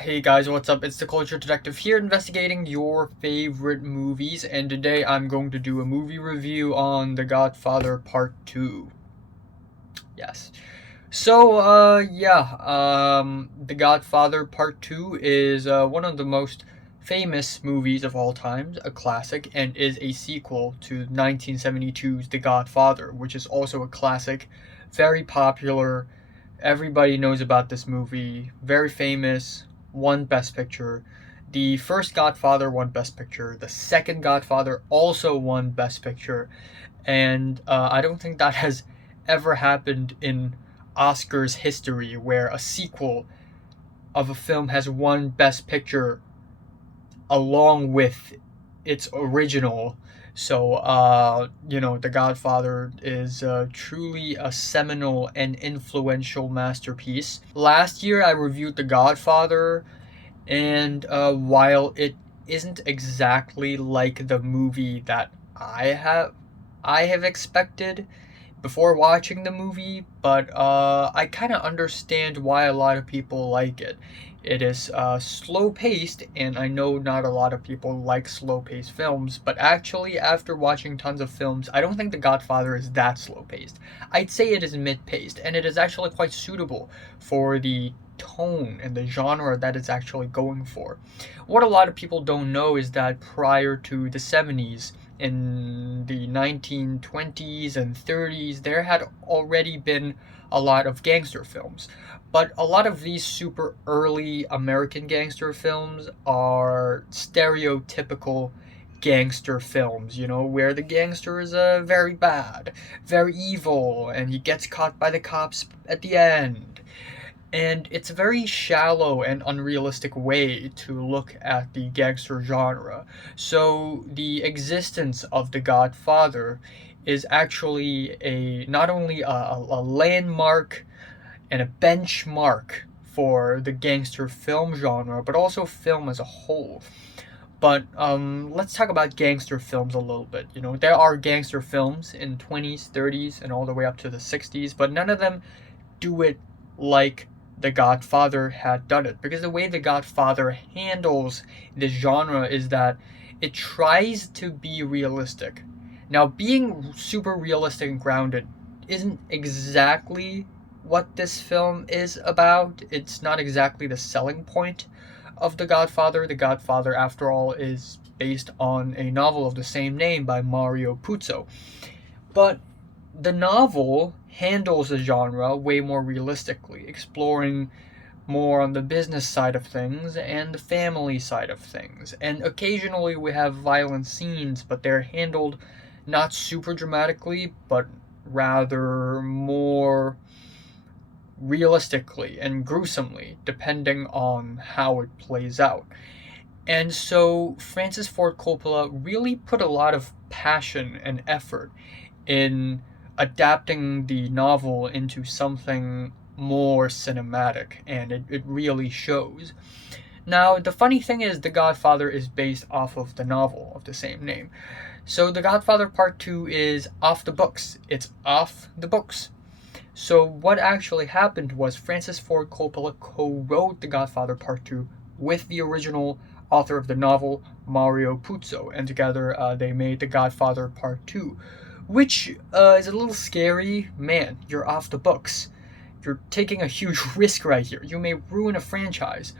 Hey guys, what's up? It's the Culture Detective here, investigating your favorite movies, and today I'm going to do a movie review on The Godfather Part 2. Yes. The Godfather Part 2 is one of the most famous movies of all time, a classic, and is a sequel to 1972's The Godfather, which is also a classic, very popular. Everybody knows about this movie, very famous, won Best Picture. The first Godfather won Best Picture. The second Godfather also won Best Picture. And I don't think that has ever happened in Oscars history where a sequel of a film has won Best Picture along with its original. The Godfather is truly a seminal and influential masterpiece. Last year, I reviewed The Godfather, and while it isn't exactly like the movie that I have expected before watching the movie, but I kind of understand why a lot of people like it. It is slow paced, and I know not a lot of people like slow paced films, but actually, after watching tons of films, I don't think The Godfather is that slow paced. I'd say it is mid paced, and it is actually quite suitable for the tone and the genre that it's actually going for. What a lot of people don't know is that prior to the 70s, in the 1920s and 30s, there had already been a lot of gangster films. But a lot of these super early American gangster films are stereotypical gangster films, where the gangster is very bad, very evil, and he gets caught by the cops at the end. And it's a very shallow and unrealistic way to look at the gangster genre. So the existence of The Godfather is actually not only a landmark and a benchmark for the gangster film genre, but also film as a whole. But let's talk about gangster films a little bit. There are gangster films in 20s, 30s, and all the way up to the 60s, but none of them do it like The Godfather had done it. Because the way The Godfather handles this genre is that it tries to be realistic. Now, being super realistic and grounded isn't exactly what this film is about. It's not exactly the selling point of The Godfather. The Godfather, after all, is based on a novel of the same name by Mario Puzo. But the novel handles the genre way more realistically, exploring more on the business side of things and the family side of things. And occasionally we have violent scenes, but they're handled not super dramatically, but rather more realistically and gruesomely, depending on how it plays out. And so Francis Ford Coppola really put a lot of passion and effort in adapting the novel into something more cinematic, and it really shows. Now, the funny thing is, The Godfather is based off of the novel of the same name. So, The Godfather Part 2 is off the books. It's off the books. So, what actually happened was Francis Ford Coppola co-wrote The Godfather Part 2 with the original author of the novel, Mario Puzo, and together they made The Godfather Part 2, which is a little scary. Man, you're off the books. You're taking a huge risk right here. You may ruin a franchise.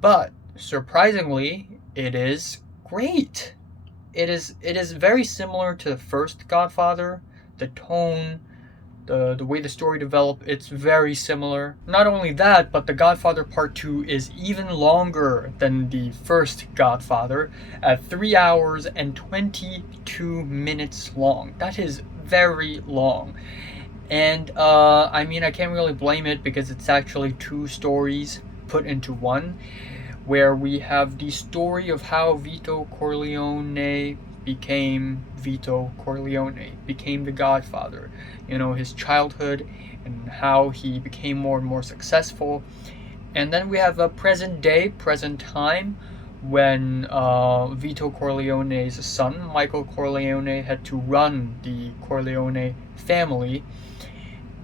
But surprisingly, it is great. It is very similar to the first Godfather. The tone, the way the story developed, it's very similar. Not only that, but The Godfather Part 2 is even longer than the first Godfather, at 3 hours and 22 minutes long. That is very long. And I can't really blame it, because it's actually two stories put into one, where we have the story of how Vito Corleone became the Godfather. His childhood and how he became more and more successful. And then we have a present time, when Vito Corleone's son, Michael Corleone, had to run the Corleone family.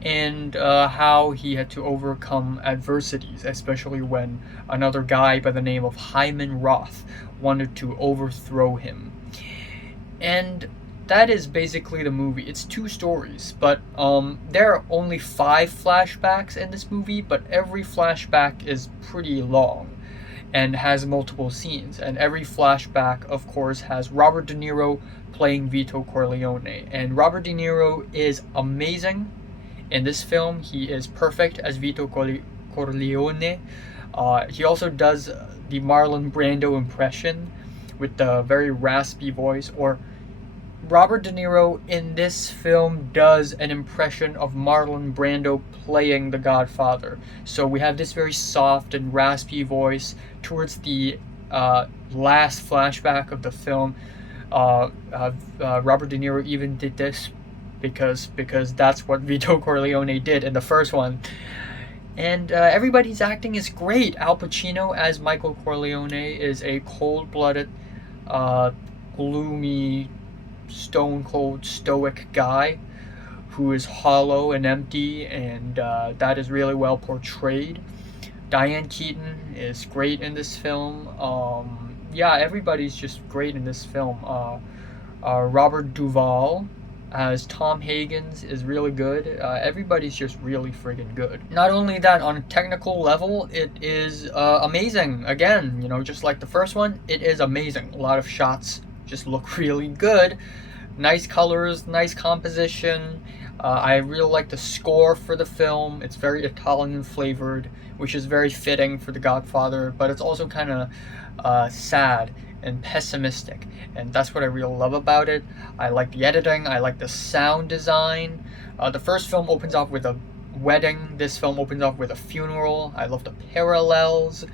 and how he had to overcome adversities, especially when another guy by the name of Hyman Roth wanted to overthrow him. And that is basically the movie. It's two stories, but there are only 5 flashbacks in this movie, but every flashback is pretty long and has multiple scenes. And every flashback, of course, has Robert De Niro playing Vito Corleone. And Robert De Niro is amazing in this film. He is perfect as Vito Corleone. He also does the Marlon Brando impression with the very raspy voice. Or Robert De Niro in this film does an impression of Marlon Brando playing the Godfather. So we have this very soft and raspy voice towards the last flashback of the film. Robert De Niro even did this because that's what Vito Corleone did in the first one. And everybody's acting is great. Al Pacino as Michael Corleone is a cold-blooded, gloomy, stone-cold, stoic guy who is hollow and empty, and that is really well portrayed. Diane Keaton is great in this film. Yeah, everybody's just great in this film. Robert Duvall as Tom Hagens is really good. Everybody's just really friggin' good. Not only that, on a technical level, it is amazing. Again, you know, just like the first one, it is amazing. A lot of shots just look really good. Nice colors, nice composition. I really like the score for the film. It's very Italian flavored, which is very fitting for The Godfather, but it's also kind of sad and pessimistic, and that's what I really love about it. I like the editing, I like the sound design. The first film opens off with a wedding, this film opens off with a funeral. I love the parallels,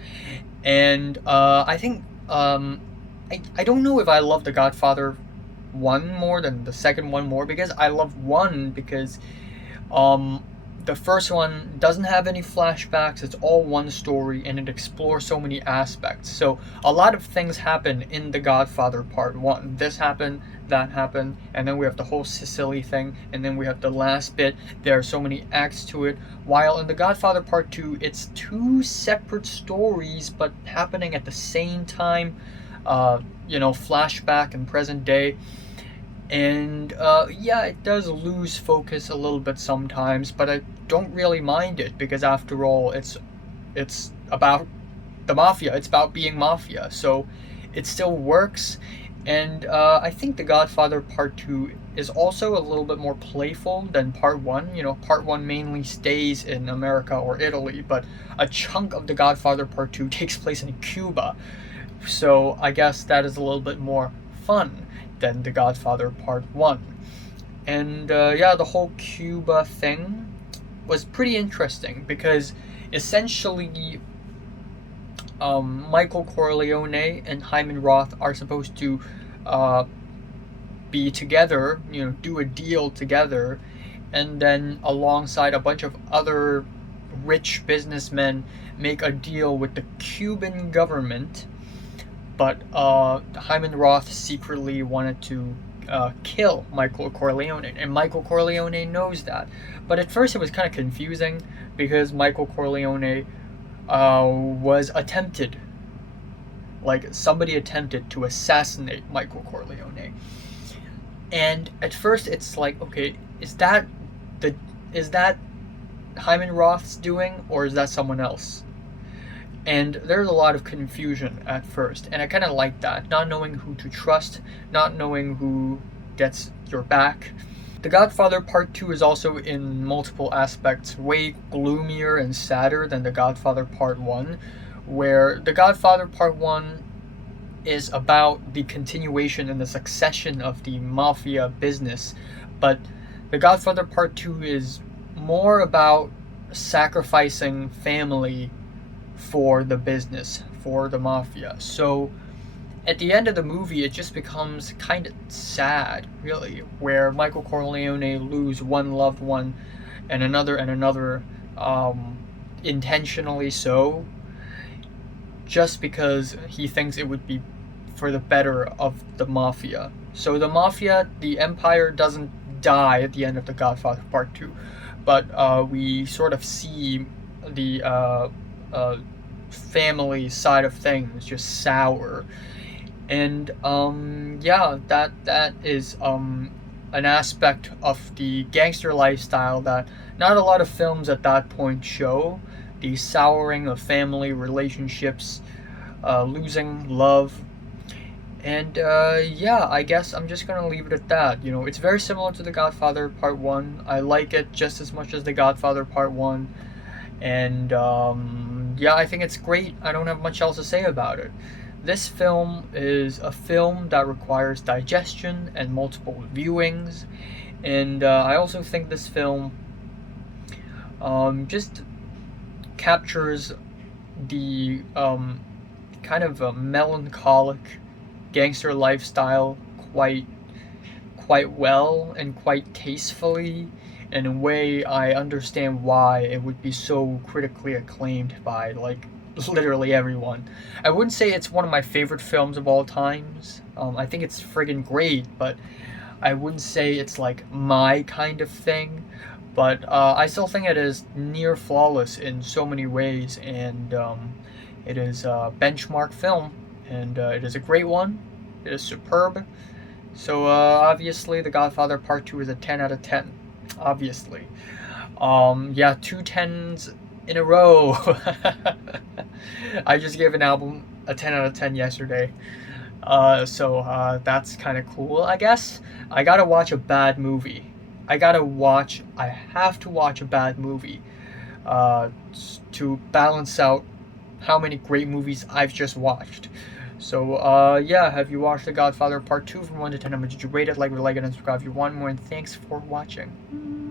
and I think I don't know if I love The Godfather 1 more than the second one more, because I love 1 because the first one doesn't have any flashbacks, it's all one story, and it explores so many aspects. So a lot of things happen in The Godfather Part 1. This happened, that happened, and then we have the whole Sicily thing, and then we have the last bit. There are so many acts to it. While in The Godfather Part 2, it's 2 separate stories, but happening at the same time, flashback and present day. And yeah, it does lose focus a little bit sometimes, but I don't really mind it, because after all, it's about the mafia. It's about being mafia, so it still works. And I think The Godfather Part 2 is also a little bit more playful than Part 1. You know, Part 1 mainly stays in America or Italy, but a chunk of The Godfather Part 2 takes place in Cuba. So I guess that is a little bit more fun than The Godfather Part 1. And yeah, the whole Cuba thing was pretty interesting, because essentially Michael Corleone and Hyman Roth are supposed to be together, you know, do a deal together, and then alongside a bunch of other rich businessmen make a deal with the Cuban government. But Hyman Roth secretly wanted to kill Michael Corleone, and Michael Corleone knows that. But at first it was kind of confusing, because Michael Corleone was attempted, like somebody attempted to assassinate Michael Corleone. And at first it's like, okay, is that Hyman Roth's doing, or is that someone else? And there's a lot of confusion at first, and I kind of like that, not knowing who to trust, not knowing who gets your back. The Godfather Part 2 is also in multiple aspects way gloomier and sadder than The Godfather Part 1, where The Godfather Part 1 is about the continuation and the succession of the mafia business, but The Godfather Part 2 is more about sacrificing family for the business, for the mafia. So at the end of the movie, it just becomes kind of sad, really, where Michael Corleone lose one loved one and another, intentionally so, just because he thinks it would be for the better of the mafia. So the mafia, the empire, doesn't die at the end of The Godfather Part 2, but we sort of see the family side of things just sour. And yeah, that is an aspect of the gangster lifestyle that not a lot of films at that point show. The souring of family relationships, losing love. And yeah, I guess I'm just gonna leave it at that. You know, it's very similar to The Godfather Part 1. I like it just as much as The Godfather Part 1. And yeah, I think it's great. I don't have much else to say about it. This film is a film that requires digestion and multiple viewings. And I also think this film just captures the kind of a melancholic gangster lifestyle quite well and quite tastefully. In a way, I understand why it would be so critically acclaimed by like literally everyone. I wouldn't say it's one of my favorite films of all times. I think it's friggin' great, but I wouldn't say it's like my kind of thing. But I still think it is near flawless in so many ways, and it is a benchmark film, and it is a great one. It is superb. So obviously, The Godfather Part 2 is a 10 out of 10. Obviously. Yeah, two tens in a row. I just gave an album a 10 out of 10 yesterday. So that's kind of cool, I guess. I gotta watch a bad movie. I have to watch a bad movie uh, to balance out how many great movies I've just watched. So, yeah, have you watched The Godfather Part 2 from 1 to 10? How much did you rate it? Like it, and subscribe if you want more, and thanks for watching.